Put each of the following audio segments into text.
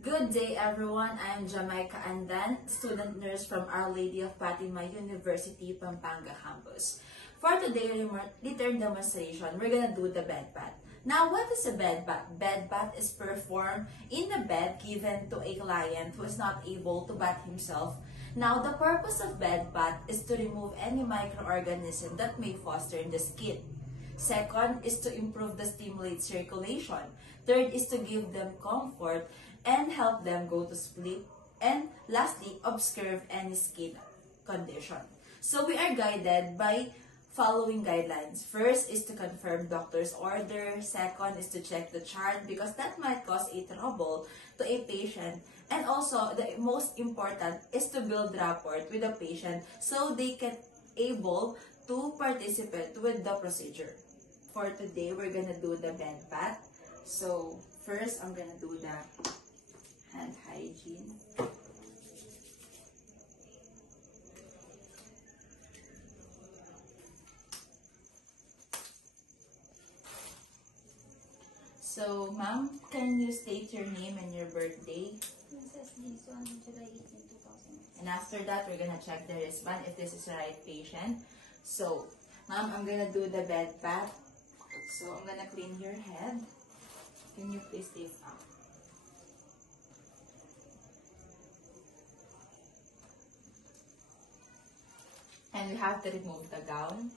Good day everyone, I'm Jamaica Andan, student nurse from Our Lady of Fatima University, Pampanga campus. For today's return demonstration, we're gonna do the bed bath. Now, what is a bed bath? Bed bath is performed in a bed given to a client who is not able to bath himself. Now, the purpose of bed bath is to remove any microorganism that may foster in the skin. Second is to improve the stimulate circulation. Third is to give them comfort and help them go to sleep. And lastly, observe any skin condition. So we are guided by following guidelines. First is to confirm doctor's order. Second is to check the chart because that might cause a trouble to a patient. And also, the most important is to build rapport with the patient so they can able to participate with the procedure. For today, we're gonna do the bed bath. So first, I'm gonna do the hand hygiene. So, ma'am, can you state your name and your birthday? Princess Lizon, July 18, 2000. And after that, we're gonna check the wristband if this is the right patient. So, ma'am, I'm gonna do the bed bath. So, I'm gonna clean your head. Can you please lift up? And we have to remove the gown.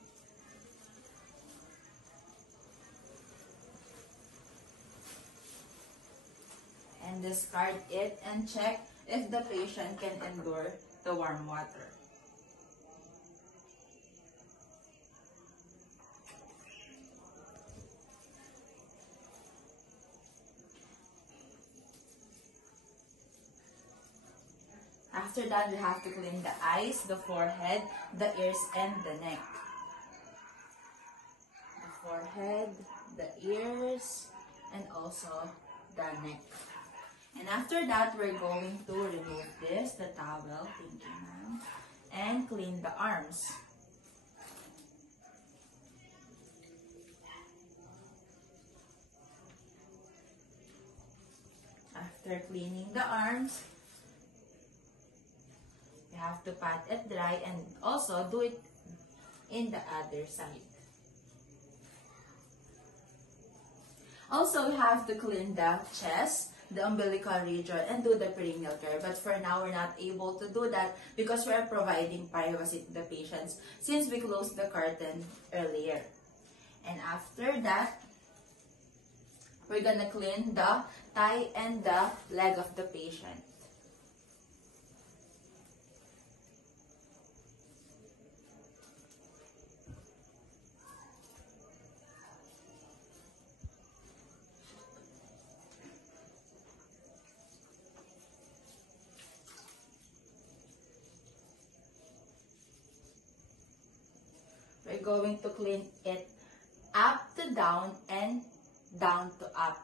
And discard it and check if the patient can endure the warm water. After that, we have to clean the eyes, the forehead, the ears, and the neck. The forehead, the ears, and also the neck. And after that, we're going to remove this, the towel, thank you ma'am, and clean the arms. After cleaning the arms, we have to pat it dry and also do it in the other side. Also, we have to clean the chest, the umbilical region, and do the perineal care. But for now, we're not able to do that because we are providing privacy to the patients since we closed the curtain earlier. And after that, we're gonna clean the thigh and the leg of the patient. We're going to clean it up to down and down to up.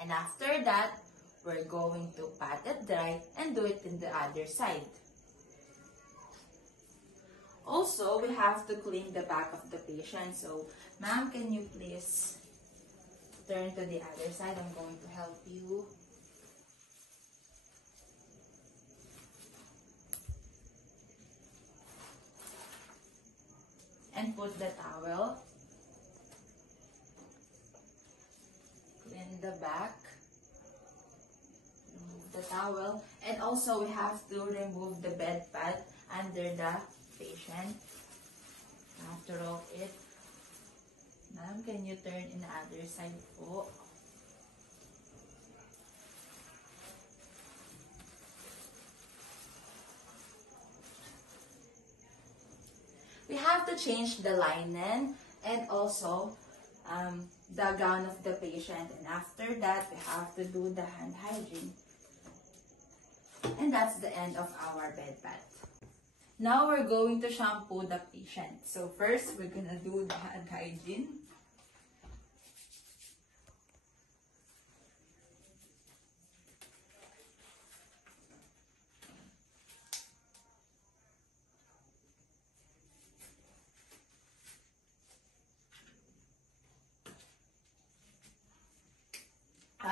And after that, we're going to pat it dry and do it in the other side. Also, we have to clean the back of the patient. So, ma'am, can you please turn to the other side? I'm going to help you. And put the towel. Clean the back. Remove the towel. And also we have to remove the bed pad under the patient. After all it. Ma'am, can you turn in the other side po? We have to change the linen and also the gown of the patient. And after that, we have to do the hand hygiene. And that's the end of our bed bath. Now we're going to shampoo the patient. So first, we're gonna do the hand hygiene.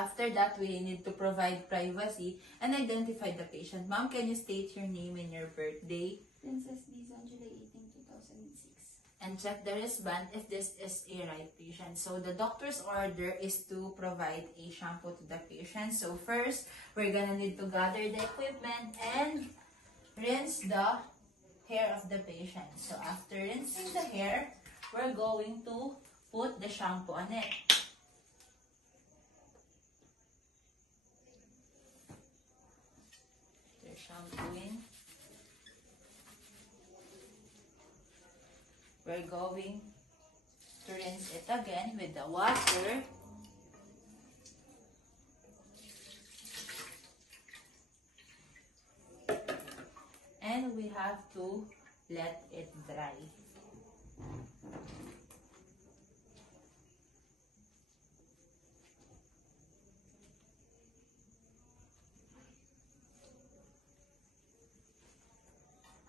After that, we need to provide privacy and identify the patient. Ma'am, can you state your name and your birthday? Princess Dizon, July 18, 2006. And check the wristband if this is a right patient. So the doctor's order is to provide a shampoo to the patient. So first, we're gonna need to gather the equipment and rinse the hair of the patient. So after rinsing the hair, we're going to put the shampoo on it. The shampoo in. We're going to rinse it again with the water. And we have to let it dry.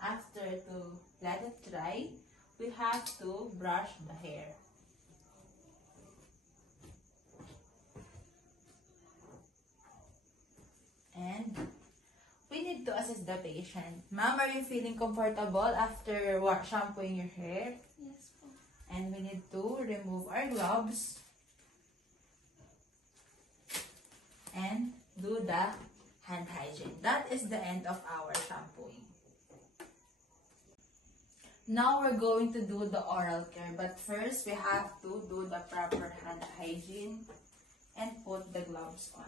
After to let it dry, we have to brush the hair. And we need to assess the patient. Ma'am, are you feeling comfortable after shampooing your hair? Yes po. And we need to remove our gloves and do the hand hygiene. That is the end of our shampooing. Now we're going to do the oral care, but first we have to do the proper hand hygiene and put the gloves on.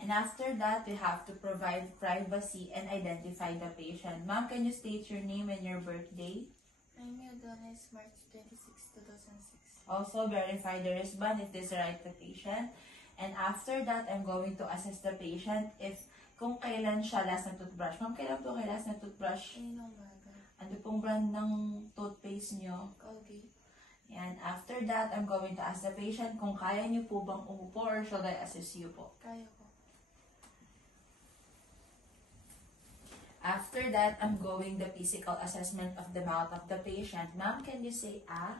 And after that, we have to provide privacy and identify the patient. Ma'am, can you state your name and your birthday? Jaime Odones, March 26, 2006. Also, verify the wristband if this is right the patient. And after that, I'm going to assess the patient if kung kailan siya last na toothbrush. Ma'am, kailan po kayo last na toothbrush? Ayun ang baga. Ano pong brand ng toothpaste nyo? Colgate. And after that, I'm going to ask the patient kung kaya niyo po bang umupo or should I assist you po? Kaya ko. After that, I'm going the physical assessment of the mouth of the patient. Ma'am, can you say ah?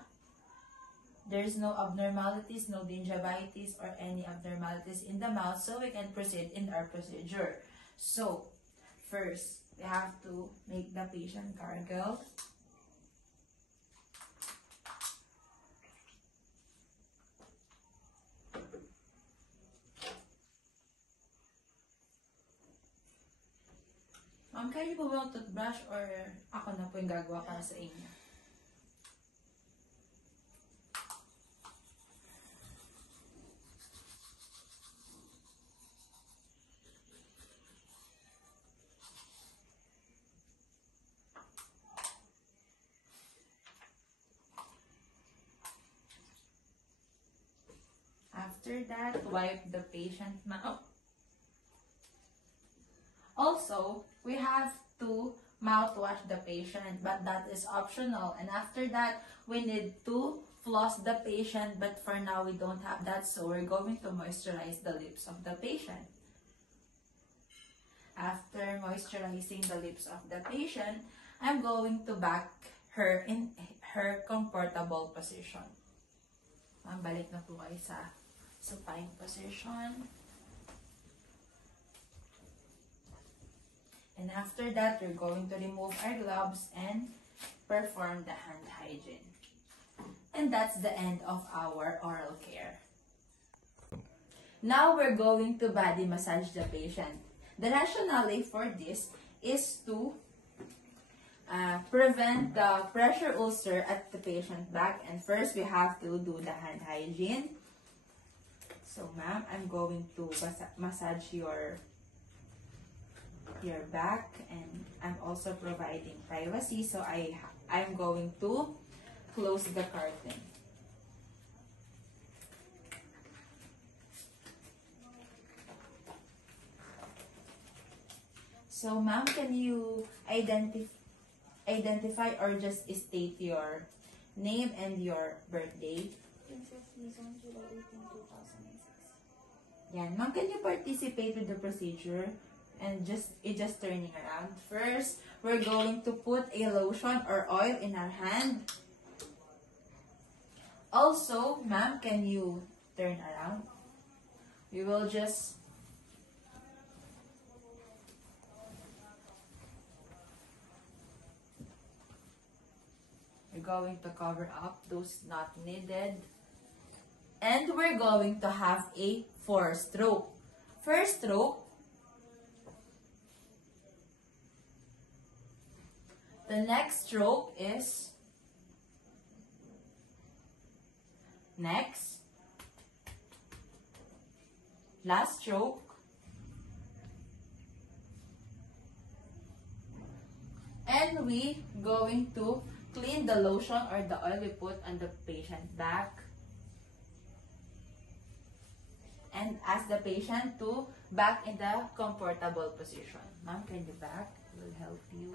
There's no abnormalities, no gingivitis, or any abnormalities in the mouth, so we can proceed in our procedure. So, first, we have to make the patient gargle. Ma'am, kaya niyo po ba toothbrush or ako na po yung gagawa para sa inyo? After that, wipe the patient's mouth. Also, we have to mouthwash the patient, but that is optional. And after that, we need to floss the patient, but for now, we don't have that, so we're going to moisturize the lips of the patient. After moisturizing the lips of the patient, I'm going to back her in her comfortable position. Balik na po kayo sa supine position. And after that, we're going to remove our gloves and perform the hand hygiene. And that's the end of our oral care. Now we're going to body massage the patient. The rationale for this is to prevent the pressure ulcer at the patient's back. And first, we have to do the hand hygiene. So, ma'am, I'm going to massage your back, and I'm also providing privacy, so I'm going to close the curtain. So, ma'am, can you identify or just state your name and your birthday? Princess Lizon, July 18, 2006. Yan. Ma'am, can you participate with the procedure? And just turning around. First, we're going to put a lotion or oil in our hand. Also, ma'am, can you turn around? We will just we're going to cover up those not needed. And we're going to have a 4-stroke. First stroke, the next stroke is next, last stroke, and we going to clean the lotion or the oil we put on the patient back. And ask the patient to back in the comfortable position. Ma'am, can you back? Will help you.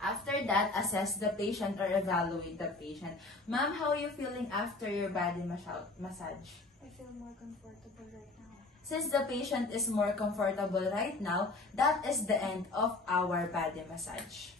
After that, assess the patient or evaluate the patient. Ma'am, how are you feeling after your body massage? I feel more comfortable right now. Since the patient is more comfortable right now, that is the end of our body massage.